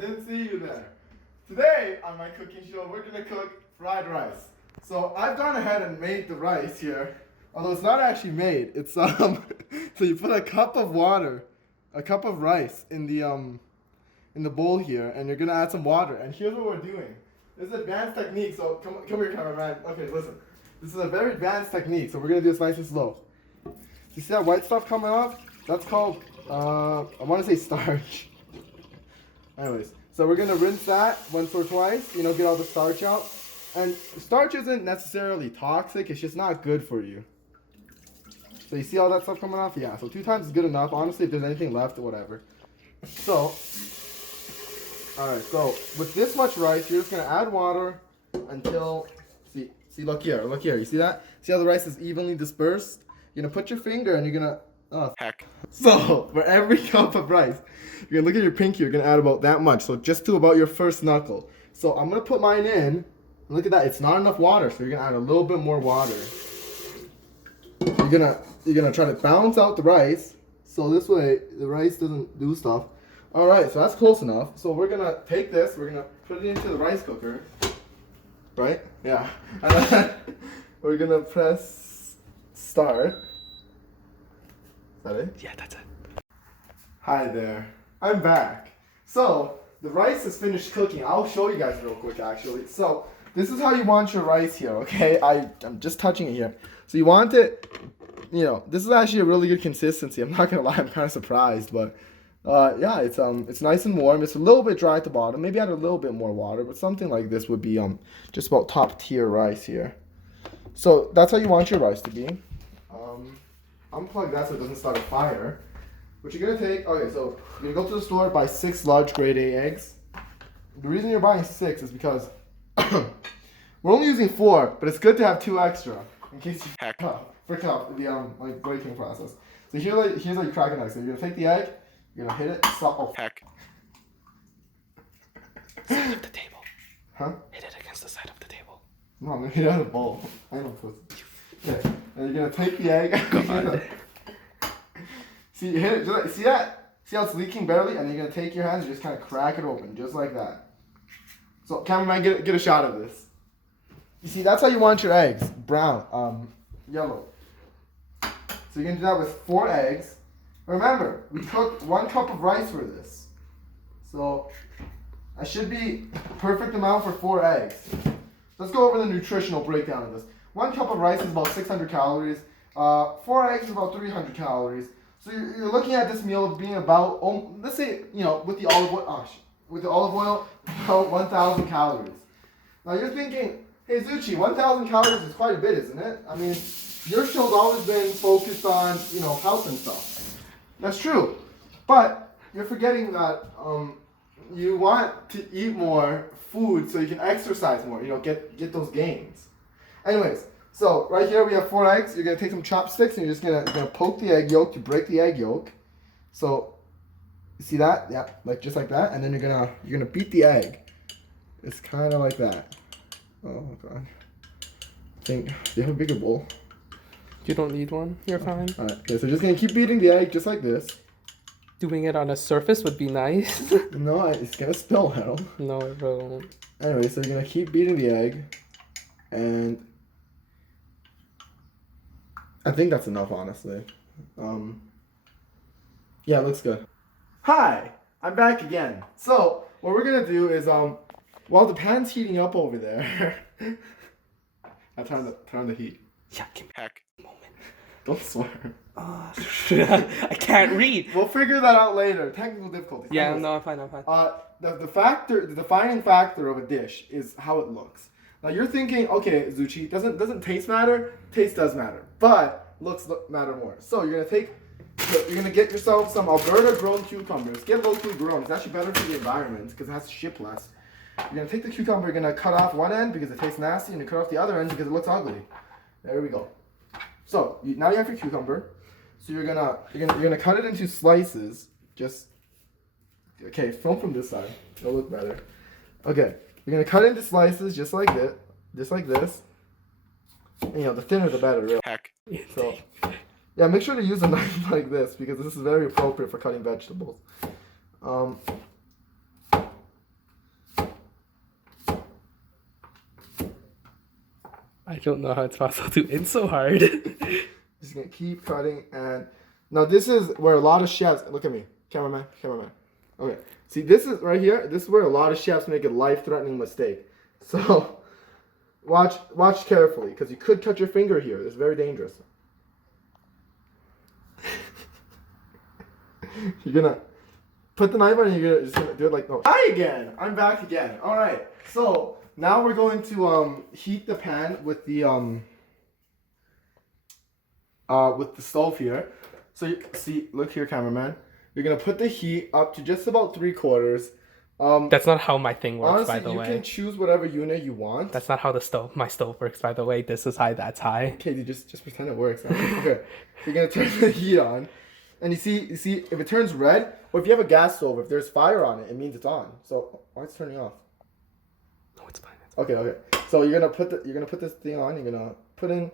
didn't see you there. Today on my cooking show, we're gonna cook fried rice. So I've gone ahead and made the rice here. Although it's not actually made. It's so you put a cup of water, a cup of rice in the bowl here, and you're gonna add some water. And here's what we're doing. This is advanced technique. So come here, cameraman. Okay, listen. This is a very advanced technique. So we're gonna do this nice and slow. You see that white stuff coming up? That's called I want to say starch. Anyways, so we're gonna rinse that once or twice. You know, get all the starch out. And starch isn't necessarily toxic. It's just not good for you. So you see all that stuff coming off? Yeah, so 2 times is good enough. Honestly, if there's anything left, whatever. So, alright, so with this much rice, you're just going to add water until, see, look here, you see that? See how the rice is evenly dispersed? You're going to put your finger and you're going to, oh, heck. So, for every cup of rice, you're going to look at your pinky, you're going to add about that much. So just to about your first knuckle. So I'm going to put mine in. Look at that, it's not enough water, so you're going to add a little bit more water. You're gonna try to balance out the rice, so this way the rice doesn't do stuff. All right, so that's close enough. So we're gonna take this, we're gonna put it into the rice cooker, right? Yeah, and then we're gonna press start. Is that it? Yeah, that's it. Hi there, I'm back. So the rice is finished cooking. I'll show you guys real quick, actually. So this is how you want your rice here, okay? I'm just touching it here. So you want it, you know, this is actually a really good consistency. I'm not gonna lie, I'm kind of surprised, but yeah, it's nice and warm. It's a little bit dry at the bottom. Maybe add a little bit more water, but something like this would be just about top tier rice here. So that's how you want your rice to be. Unplug that so it doesn't start a fire. What you're gonna take, okay, so you're gonna go to the store, buy 6 large grade A eggs. The reason you're buying 6 is because we're only using 4, but it's good to have 2 extra in case you frick up the like breaking process. So here's how you crack an egg. So you're gonna take the egg, you're gonna hit it, oh heck. Side of the table. Huh? Hit it against the side of the table. No, I'm gonna hit it out of the bowl. I know pussy. Okay, and you're gonna take the egg. See, you hit it, just like, see that? See how it's leaking barely? And then you're gonna take your hands and just kind of crack it open, just like that. So cameraman, get a shot of this. You see, that's how you want your eggs. Brown, yellow. So you're gonna do that with 4 eggs. Remember, we cooked 1 cup of rice for this. So that should be perfect amount for 4 eggs. Let's go over the nutritional breakdown of this. 1 cup of rice is about 600 calories. 4 eggs is about 300 calories. So you're looking at this meal being about, let's say, you know, with the olive oil, about 1,000 calories. Now you're thinking, hey ZiQi, 1,000 calories is quite a bit, isn't it? I mean, your show's always been focused on, you know, health and stuff. That's true. But you're forgetting that you want to eat more food so you can exercise more, you know, get those gains. Anyways, so right here we have 4 eggs. You're gonna take some chopsticks and you're just gonna poke the egg yolk to break the egg yolk. So you see that? Yeah, like just like that. And then you're gonna beat the egg. It's kind of like that. Oh god. I think, do you have a bigger bowl? You don't need one. You're fine. Alright, okay, so just gonna keep beating the egg just like this. Doing it on a surface would be nice. No, it's gonna spill out. No, it won't. Anyway, so you're gonna keep beating the egg, and I think that's enough, honestly. Yeah, it looks good. Hi, I'm back again. So what we're gonna do is while the pan's heating up over there, I turn the heat. Yeah, give me a moment. Don't swear. I can't read. We'll figure that out later. Technical difficulties. Yeah, Anyways, no, I'm fine. The defining factor of a dish is how it looks. Now you're thinking, okay, ZiQi, doesn't taste matter? Taste does matter, but looks matter more. So you're gonna get yourself some Alberta grown cucumbers. Get locally grown. It's actually better for the environment because it has to ship less. You're gonna take the cucumber. You're gonna cut off one end because it tastes nasty, and you cut off the other end because it looks ugly. There we go. So now you have your cucumber. So you're gonna cut it into slices. Okay, film from this side. It'll look better. Okay, you're gonna cut it into slices just like this. And, you know, the thinner the better, really. Heck. So yeah, make sure to use a knife like this because this is very appropriate for cutting vegetables. I don't know how it's possible to in so hard. Just gonna keep cutting, and now this is where a lot of chefs. Look at me, cameraman. Okay, see, this is right here. This is where a lot of chefs make a life-threatening mistake. So, watch carefully, because you could cut your finger here. It's very dangerous. You're gonna put the knife on, and you're just gonna do it like no. Hi again. I'm back again. All right. So now we're going to heat the pan with the stove here. So you see, look here, cameraman. You're gonna put the heat up to just about 3/4. That's not how my thing works, honestly, by the way. you can choose whatever unit you want. That's not how my stove works, by the way. This is high, that's high. Okay, dude, just pretend it works. Okay, you're gonna turn the heat on, and you see, if it turns red, or if you have a gas stove, if there's fire on it, it means it's on. So why it's turning off? No, it's fine. Okay. So you're gonna put this thing on. You're gonna put in,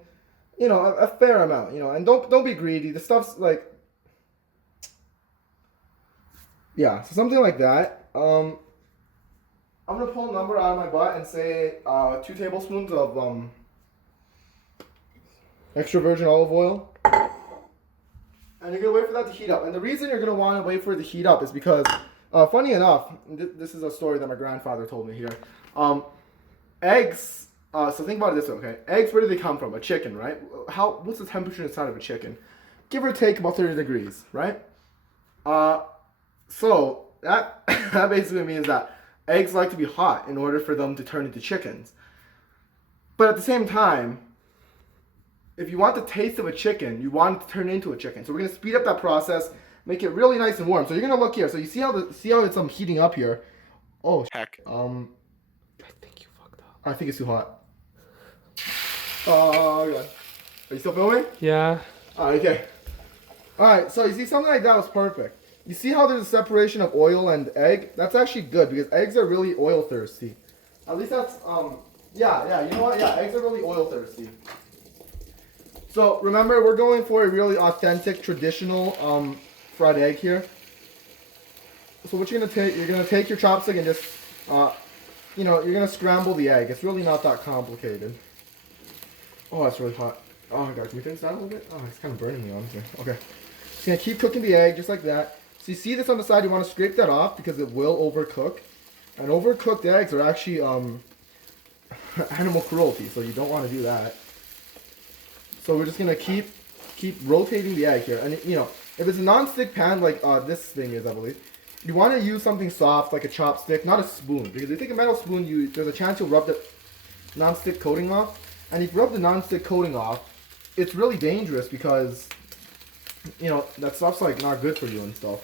a fair amount. And don't be greedy. The stuff's like, yeah. So something like that. I'm gonna pull a number out of my butt and say 2 tablespoons of extra virgin olive oil. And you're gonna wait for that to heat up. And the reason you're gonna want to wait for it to heat up is because, funny enough, this is a story that my grandfather told me here. Eggs. So think about it this way, okay? Eggs, where do they come from? A chicken, right? What's the temperature inside of a chicken? Give or take about 30 degrees, right? So that basically means that eggs like to be hot in order for them to turn into chickens. But at the same time, if you want the taste of a chicken, you want it to turn into a chicken. So we're gonna speed up that process, make it really nice and warm. So you're gonna look here. So you see how it's heating up here. Oh heck. I think you fucked up. I think it's too hot. Oh god. Are you still filming? Yeah. Okay. Alright, so you see something like that was perfect. You see how there's a separation of oil and egg? That's actually good because eggs are really oil thirsty. At least that's yeah, you know what? Yeah, eggs are really oil thirsty. So remember, we're going for a really authentic, traditional fried egg here. So what you're gonna take your chopstick and just you're gonna scramble the egg. It's really not that complicated. Oh, that's really hot. Oh my god, can we turn this down a little bit? Oh, it's kind of burning me, honestly. Okay. Just gonna keep cooking the egg just like that. So you see this on the side, you want to scrape that off because it will overcook. And overcooked eggs are actually animal cruelty, so you don't want to do that. So we're just gonna keep rotating the egg here. And if it's a non-stick pan like this thing is, I believe, you want to use something soft like a chopstick, not a spoon. Because if you take a metal spoon, there's a chance you'll rub the non-stick coating off. And if you rub the non-stick coating off, it's really dangerous because that stuff's like not good for you and stuff.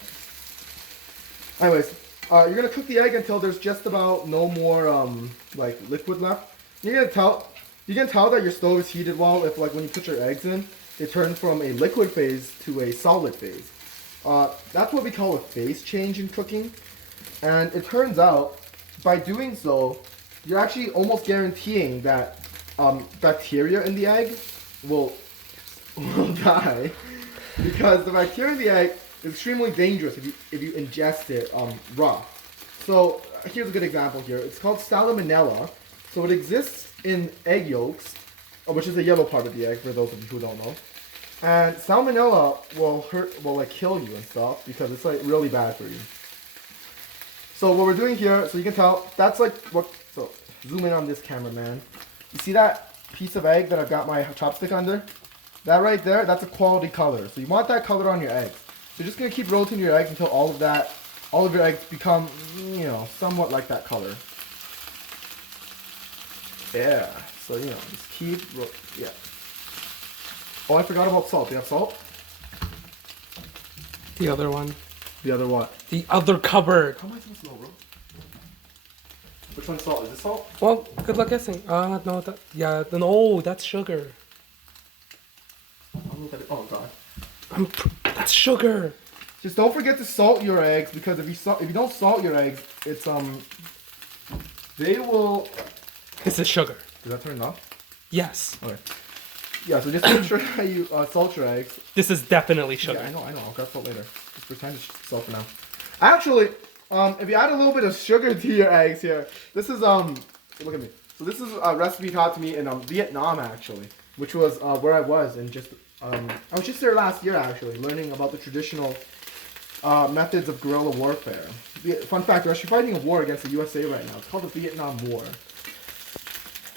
Anyways, you're gonna cook the egg until there's just about no more like liquid left. You can tell that your stove is heated well if like when you put your eggs in, they turn from a liquid phase to a solid phase. That's what we call a phase change in cooking. And it turns out by doing so, you're actually almost guaranteeing that bacteria in the egg will die. Because the bacteria in the egg is extremely dangerous if you ingest it raw. So here's a good example here. It's called salmonella. So it exists in egg yolks, which is the yellow part of the egg for those of you who don't know. And salmonella will like kill you and stuff because it's like really bad for you. So what we're doing here, so you can tell, that's like so zoom in on this cameraman. You see that piece of egg that I've got my chopstick under? That right there, that's a quality color. So you want that color on your eggs. So you're just gonna keep rotating your eggs until all of your eggs become, somewhat like that color. Yeah. So just keep, yeah. Oh, I forgot about salt. Do you have salt? The other one. The other what? The other cupboard. How am I supposed to know, bro? Which one's salt? Is this salt? Well, good luck guessing. No, that's sugar. Oh god. That's sugar. Just don't forget to salt your eggs because if you don't salt your eggs, it's they will. This is sugar. Did that turn it off? Yes. Okay. Yeah, so just make sure that you salt your eggs. This is definitely sugar. Yeah, I know. I'll grab salt later. Just pretend it's salt for now. Actually, if you add a little bit of sugar to your eggs here, this is look at me. So this is a recipe taught to me in Vietnam actually, which was where I was, and I was just there last year actually, learning about the traditional methods of guerrilla warfare. Fun fact, we're actually fighting a war against the USA right now. It's called the Vietnam War.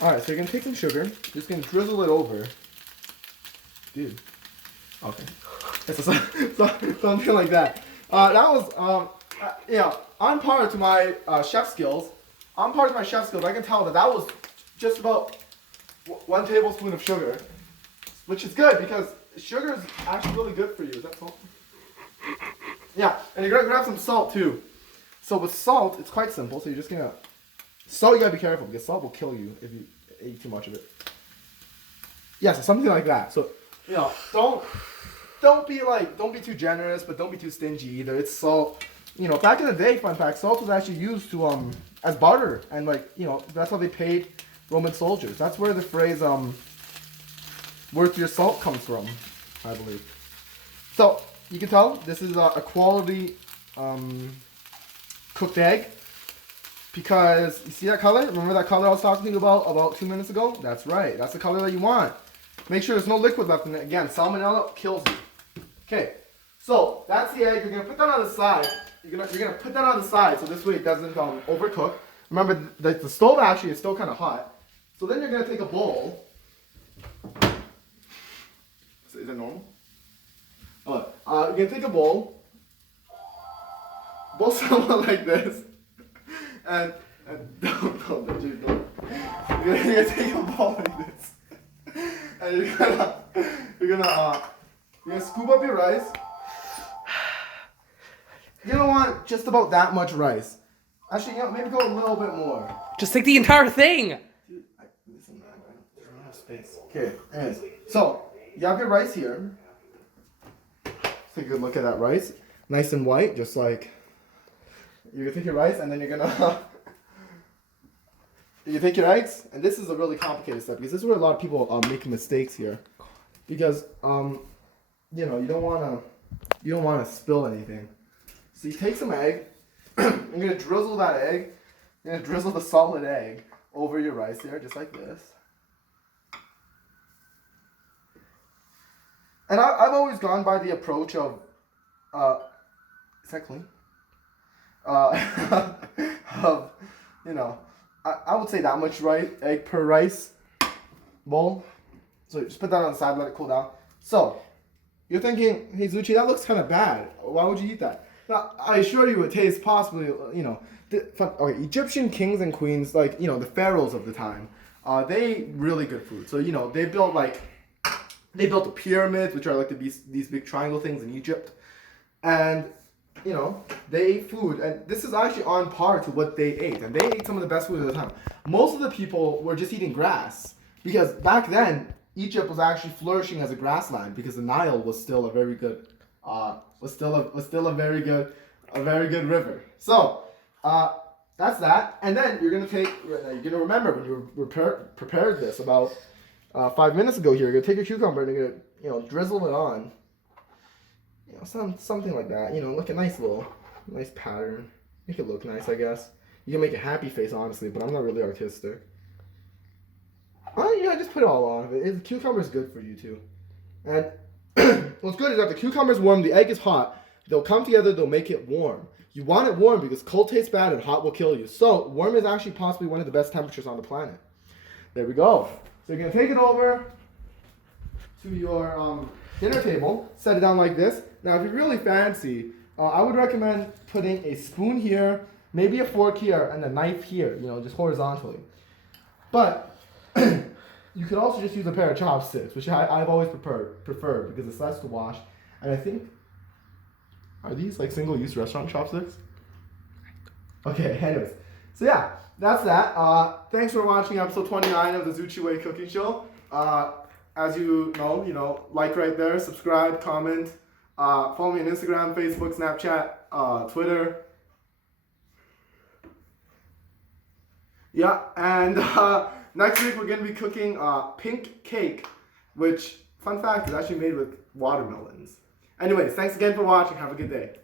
Alright, so you're going to take some sugar. Just going to drizzle it over. Dude. Okay. Something like that. That was, on par to my chef skills. On par to my chef skills, I can tell that was just about 1 tablespoon of sugar. Which is good because sugar is actually really good for you. Is that salt? Yeah, and you're going to grab some salt too. So with salt, it's quite simple. So you're just going to... Salt, you got to be careful because salt will kill you if you eat too much of it. Yeah, so something like that. So, don't be too generous, but don't be too stingy either. It's salt. Back in the day, fun fact, salt was actually used to as barter, and that's how they paid Roman soldiers. That's where the phrase "worth your salt" comes from, I believe. So you can tell this is a quality cooked egg because you see that color. Remember that color I was talking to you about 2 minutes ago? That's right. That's the color that you want. Make sure there's no liquid left in it. Again, salmonella kills you. Okay, so that's the egg. You're gonna put that on the side. You're gonna put that on the side so this way it doesn't overcook. Remember, the stove actually is still kind of hot. So then you're gonna take a bowl. Is it normal? Oh, you're gonna take a bowl somewhat like this, and don't. You're gonna take a bowl like this, and you're gonna scoop up your rice. You don't want just about that much rice. Actually, maybe go a little bit more. Just take the entire thing. Dude, listen, man, I don't have space. Okay, anyways. So, you have your rice here. Take a good look at that rice. Nice and white, just like... You're gonna take your rice, and then you're gonna... you take your eggs, and this is a really complicated step, because this is where a lot of people make mistakes here. Because, you don't wanna spill anything. So you take some egg, you're going to drizzle that egg, you're going to drizzle the solid egg over your rice here, just like this. And I've always gone by the approach of, is that clean? I would say that much egg per rice bowl. So just put that on the side, let it cool down. So, you're thinking, hey ZiQi, that looks kind of bad. Why would you eat that? Now, I assure you it tastes possibly, Egyptian kings and queens, the pharaohs of the time, they ate really good food. So, they built the pyramids, which are like these big triangle things in Egypt. And, they ate food. And this is actually on par to what they ate. And they ate some of the best food of the time. Most of the people were just eating grass. Because back then, Egypt was actually flourishing as a grassland because the Nile was still a very good was still a very good river. So that's that. And then you're gonna remember when you prepared this about 5 minutes ago. Here, you're gonna take your cucumber and you're gonna drizzle it on. Something like that. Like a nice pattern. Make it look nice, I guess. You can make a happy face, honestly, but I'm not really artistic. Just put it all on. The cucumber is good for you too. And what's good is that the cucumber's warm, the egg is hot. They'll come together, they'll make it warm. You want it warm because cold tastes bad and hot will kill you. So warm is actually possibly one of the best temperatures on the planet. There we go. So you're gonna take it over to your dinner table, set it down like this. Now if you're really fancy, I would recommend putting a spoon here, maybe a fork here, and a knife here, just horizontally. But you could also just use a pair of chopsticks, which I've always preferred because it's less to wash. And I think, are these like single-use restaurant chopsticks? Okay, anyways. So yeah, that's that. Thanks for watching episode 29 of the ZiQi Wei Cooking Show. As you know, like right there, subscribe, comment, follow me on Instagram, Facebook, Snapchat, Twitter. Yeah, and next week we're going to be cooking pink cake, which, fun fact, is actually made with watermelons. Anyways, thanks again for watching. Have a good day.